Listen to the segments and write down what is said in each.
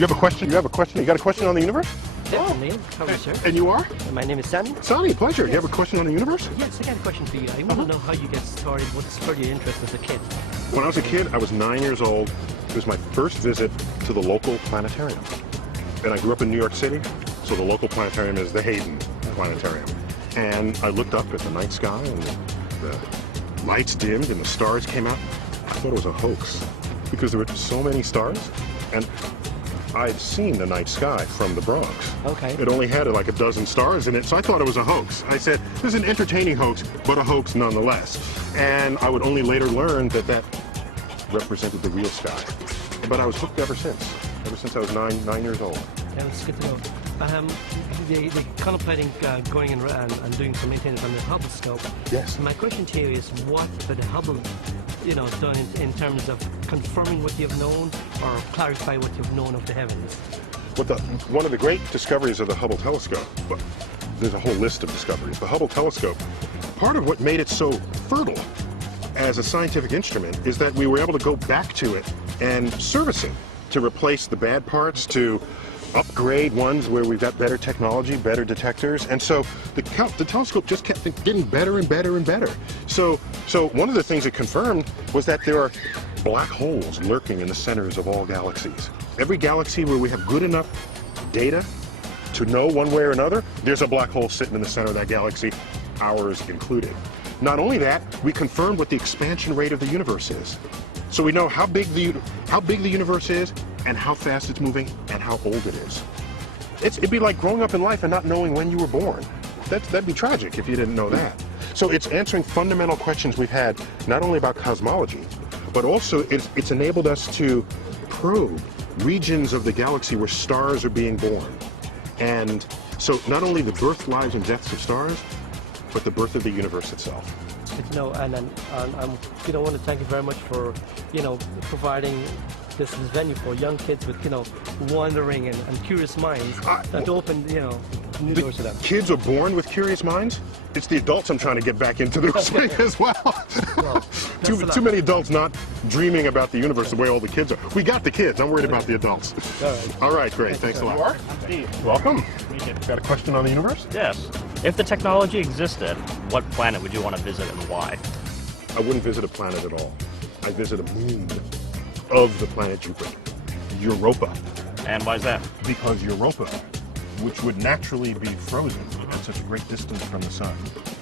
You have a question? You have a question? You got a question on the universe? Definitely. How are you, sir? And you are? My name is Sammy. Sonny, pleasure. You have a question on the universe? Yes, I got a question for you. I want to know how you get started, what spurred your interest as a kid. When I was a kid, I was 9 years old. It was my first visit to the local planetarium. And I grew up in New York City, so the local planetarium is the Hayden Planetarium. And I looked up at the night sky, and the lights dimmed and the stars came out. I thought it was a hoax because there were so many stars. And I'd seen the night sky from the Bronx. Okay. It only had like a dozen stars in it, so I thought it was a hoax. I said, this is an entertaining hoax, but a hoax nonetheless. And I would only later learn that that represented the real sky. But I was hooked ever since I was nine years old. Yeah, that's good to know. The contemplating going and doing some maintenance on the Hubble scope. Yes. My question to you is what the Hubble, done in terms of confirming what you've known or clarify what you've known of the heavens? One of the great discoveries of the Hubble telescope, but there's a whole list of discoveries. The Hubble telescope, part of what made it so fertile as a scientific instrument is that we were able to go back to it and service it, to replace the bad parts, to upgrade ones where we've got better technology, better detectors, and so the telescope just kept getting better and better and better. So one of the things it confirmed was that there are black holes lurking in the centers of all galaxies. Every galaxy where we have good enough data to know one way or another, there's a black hole sitting in the center of that galaxy, ours included. Not only that, we confirmed what the expansion rate of the universe is. So we know how big the universe is and how fast it's moving and how old it is. It'd be like growing up in life and not knowing when you were born. That'd be tragic if you didn't know that. So it's answering fundamental questions we've had, not only about cosmology, but also it's enabled us to probe regions of the galaxy where stars are being born. And so not only the birth, lives, and deaths of stars, but the birth of the universe itself. Good to know, and I want to thank you very much for, providing this venue for young kids with, wandering and curious minds that open, new doors to them. Kids are born with curious minds. It's the adults I'm trying to get back into the thing as well. Too many adults not dreaming about the universe the way all the kids are. We got the kids. I'm worried about the adults. All right, great. Thanks a lot. You are? I'm Steve. Welcome. Got a question on the universe? Yes. If the technology existed, what planet would you want to visit and why? I wouldn't visit a planet at all. I'd visit a moon of the planet Jupiter, Europa. And why is that? Because Europa, which would naturally be frozen at such a great distance from the sun,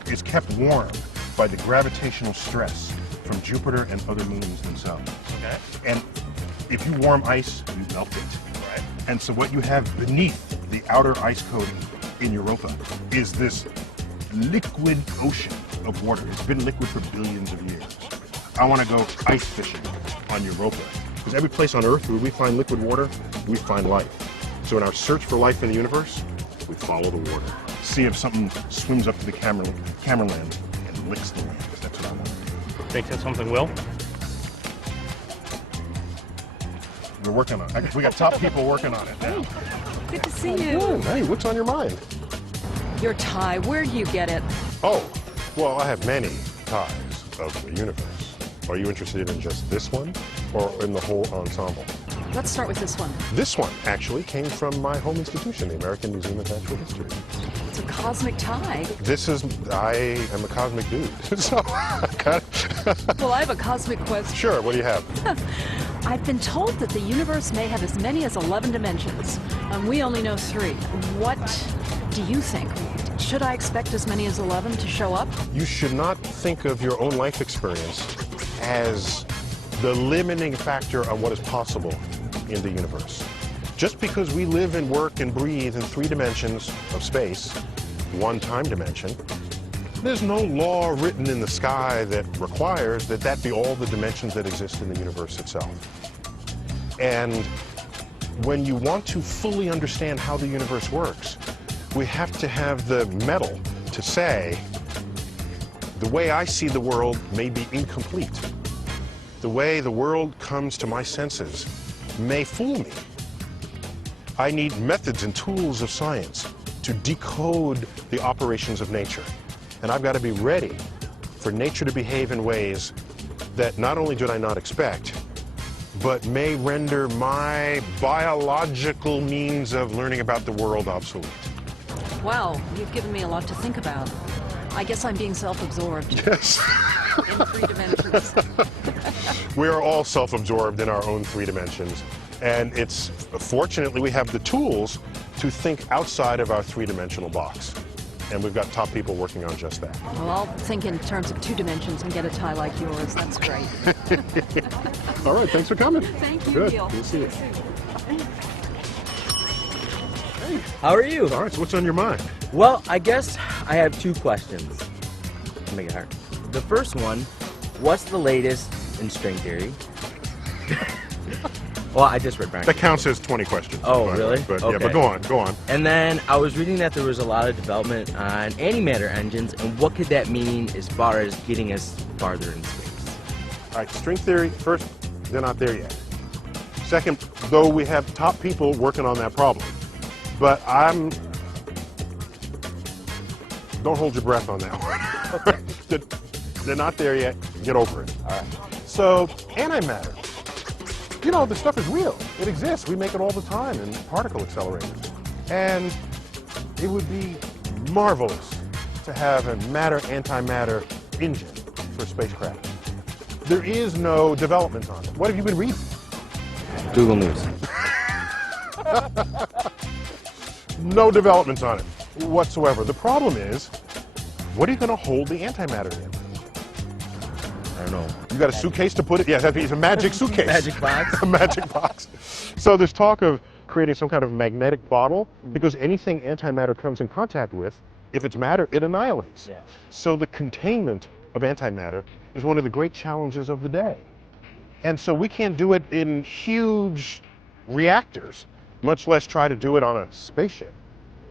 is kept warm by the gravitational stress from Jupiter and other moons themselves. Okay. And if you warm ice, you melt it. Right. And so what you have beneath the outer ice coating in Europa is this liquid ocean of water. It's been liquid for billions of years. I want to go ice fishing on Europa, because every place on Earth where we find liquid water, we find life. So in our search for life in the universe, we follow the water. See if something swims up to the camera lens and licks the land. That's what I want. Think that something will? We're working on it. We got top people working on it now. Good to see you. Oh, hey, what's on your mind? Your tie, where do you get it? Oh, well, I have many ties of the universe. Are you interested in just this one or in the whole ensemble? Let's start with this one. This one actually came from my home institution, the American Museum of Natural History. It's a cosmic tie. I am a cosmic dude. So I got it. Well, I have a cosmic question. Sure, what do you have? I've been told that the universe may have as many as 11 dimensions, and we only know 3. What do you think? Should I expect as many as 11 to show up? You should not think of your own life experience as the limiting factor on what is possible in the universe. Just because we live and work and breathe in 3 dimensions of space, 1 time dimension, there's no law written in the sky that requires that that be all the dimensions that exist in the universe itself. And when you want to fully understand how the universe works, we have to have the mettle to say, the way I see the world may be incomplete. The way the world comes to my senses may fool me. I need methods and tools of science to decode the operations of nature. And I've got to be ready for nature to behave in ways that not only did I not expect, but may render my biological means of learning about the world obsolete. Well, you've given me a lot to think about. I guess I'm being self-absorbed. Yes. In 3 dimensions. We are all self-absorbed in our own 3 dimensions. And fortunately, we have the tools to think outside of our 3-dimensional box. And we've got top people working on just that. Well, I'll think in terms of 2 dimensions and get a tie like yours. That's great. All right, thanks for coming. Thank you, Good. Neil. We'll see you. How are you? All right, so what's on your mind? Well, I guess I have 2 questions. Make it hard. The first one, what's the latest in string theory? Well, I just read Brian. That counts as 20 questions. Oh, by the way. really? But, Okay. Yeah, but go on. And then I was reading that there was a lot of development on antimatter engines, and what could that mean as far as getting us farther in space? All right, string theory, first, they're not there yet. Second, though we have top people working on that problem. But don't hold your breath on that one. They're not there yet. Get over it. All right. So, antimatter. You know, the stuff is real. It exists. We make it all the time in particle accelerators. And it would be marvelous to have a matter-antimatter engine for a spacecraft. There is no development on it. What have you been reading? Google News. No developments on it whatsoever. The problem is, what are you going to hold the antimatter in? I don't know. You got a suitcase to put it? Yeah, it's a magic suitcase. Magic box? A magic box. So there's talk of creating some kind of magnetic bottle, because anything antimatter comes in contact with, if it's matter, it annihilates. Yeah. So the containment of antimatter is one of the great challenges of the day. And so we can't do it in huge reactors, much less try to do it on a spaceship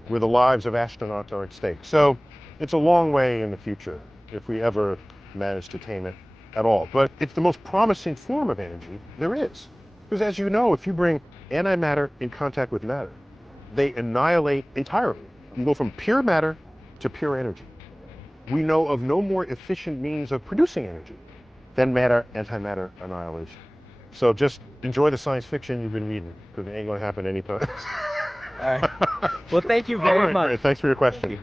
where the lives of astronauts are at stake. So it's a long way in the future if we ever manage to tame it at all. But it's the most promising form of energy there is. Because as you know, if you bring antimatter in contact with matter, they annihilate entirely. You go from pure matter to pure energy. We know of no more efficient means of producing energy than matter-antimatter annihilation. So just enjoy the science fiction you've been reading, because it ain't going to happen anytime. All right. Well, thank you very much. Great. Thanks for your question.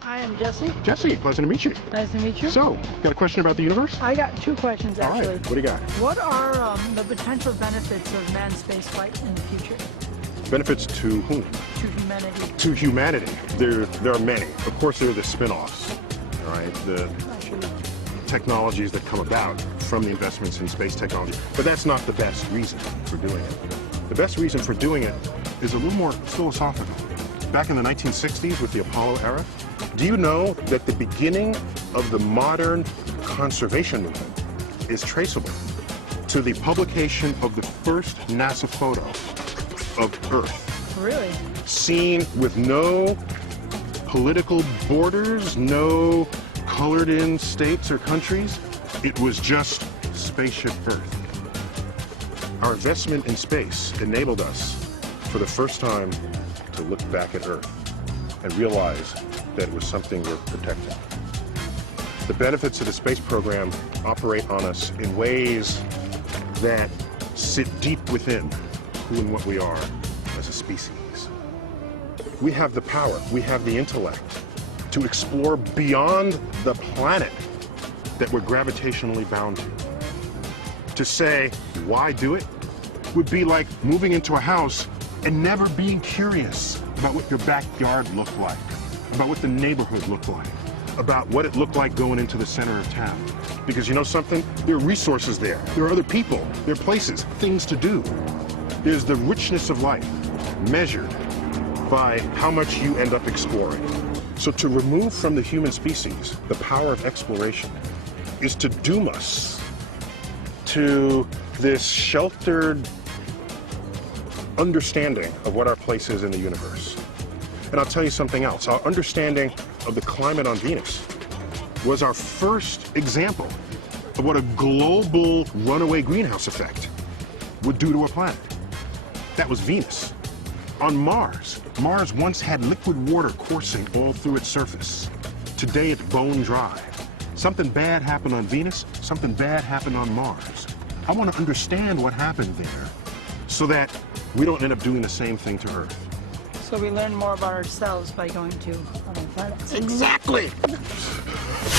Hi, I'm Jesse. Jesse, pleasant to meet you. Nice to meet you. So, got a question about the universe? I got 2 questions All actually. right, what do you got? What are the potential benefits of manned spaceflight in the future Benefits to whom? to humanity? To humanity. There are many. Of course, there are the spin-offs, all right? The technologies that come about from the investments in space technology. But that's not the best reason for doing it. The best reason for doing it is a little more philosophical. Back in the 1960s with the Apollo era, do you know that the beginning of the modern conservation movement is traceable to the publication of the first NASA photo of Earth, Really? seen with no political borders, no colored-in states or countries? It was just spaceship Earth. Our investment in space enabled us, for the first time, to look back at Earth and realize that it was something worth protecting. The benefits of the space program operate on us in ways that sit deep within who and what we are as a species. We have the power, we have the intellect to explore beyond the planet that we're gravitationally bound to. To say, why do it, would be like moving into a house and never being curious about what your backyard looked like, about what the neighborhood looked like, about what it looked like going into the center of town. Because you know something? There are resources there. There are other people. There are places, things to do. There's the richness of life measured by how much you end up exploring. So to remove from the human species the power of exploration is to doom us to this sheltered understanding of what our place is in the universe. And I'll tell you something else. Our understanding of the climate on Venus was our first example of what a global runaway greenhouse effect would do to a planet. That was Venus. On Mars, Mars once had liquid water coursing all through its surface. Today it's bone dry. Something bad happened on Venus, something bad happened on Mars. I want to understand what happened there so that we don't end up doing the same thing to Earth. So we learn more about ourselves by going to other planets. Exactly!